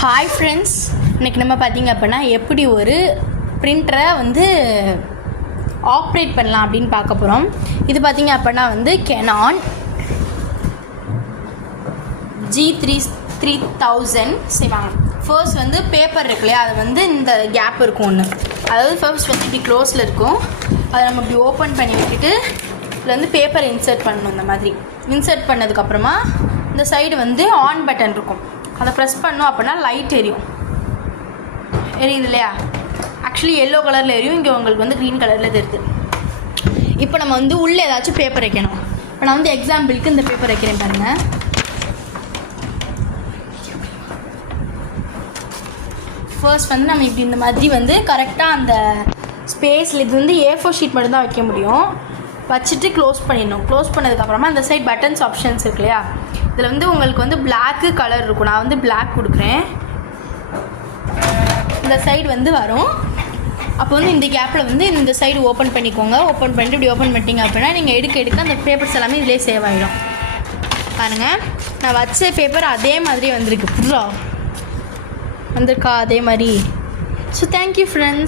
Hi friends, இன்றைக்கி நம்ம பார்த்திங்க அப்படின்னா எப்படி ஒரு பிரிண்டரை வந்து ஆப்ரேட் பண்ணலாம் அப்படின்னு பார்க்க போகிறோம். இது பார்த்திங்க அப்படின்னா வந்து கெனான் G3000 செய்வாங்க. ஃபர்ஸ்ட் வந்து பேப்பர் இருக்கு இல்லையா, அது வந்து இந்த கேப் இருக்கும் ஒன்று, அதாவது ஃபர்ஸ்ட் வந்து இப்படி க்ளோஸில் இருக்கும். அதை நம்ம இப்படி ஓப்பன் பண்ணி விட்டுட்டு இதில் வந்து பேப்பரை இன்சர்ட் பண்ணணும். இந்த மாதிரி இன்சர்ட் பண்ணதுக்கப்புறமா இந்த சைடு வந்து ஆன் பட்டன் இருக்கும், அதை ப்ரெஸ் பண்ணோம் அப்படின்னா லைட் எரியும். எரியுது இல்லையா? ஆக்சுவலி எல்லோ கலரில் எரியும், இங்கே உங்களுக்கு வந்து க்ரீன் கலரில் தெரியுது. இப்போ நம்ம வந்து உள்ளே ஏதாச்சும் பேப்பர் வைக்கணும். இப்போ நான் வந்து எக்ஸாம்பிளுக்கு இந்த பேப்பர் வைக்கிறேன் பாருங்கள். ஃபர்ஸ்ட் வந்து நம்ம இப்படி இந்த மாதிரி வந்து கரெக்டாக அந்த ஸ்பேஸில், இது வந்து A4 ஷீட் மட்டும்தான் வைக்க முடியும், வச்சுட்டு க்ளோஸ் பண்ணிடணும். க்ளோஸ் பண்ணதுக்கப்புறமா இந்த சைட் பட்டன்ஸ் ஆப்ஷன்ஸ் இருக்கு இல்லையா, இதில் வந்து உங்களுக்கு வந்து பிளாக்கு கலர் இருக்கும். நான் வந்து பிளாக் கொடுக்குறேன். இந்த சைடு வந்து வரும். அப்போ வந்து இந்த கேப்பில் வந்து இந்த சைடு ஓப்பன் பண்ணிக்கோங்க. ஓப்பன் பண்ணிட்டு இப்படி ஓப்பன் பண்ணிட்டீங்க அப்படின்னா நீங்கள் எடுக்க அந்த பேப்பர்ஸ் எல்லாமே இதிலே சேவ் ஆகிடும். பாருங்கள், நான் வச்ச பேப்பர் அதே மாதிரி வந்திருக்கு. புதுசா வந்திருக்கா அதே மாதிரி. So thank you friends.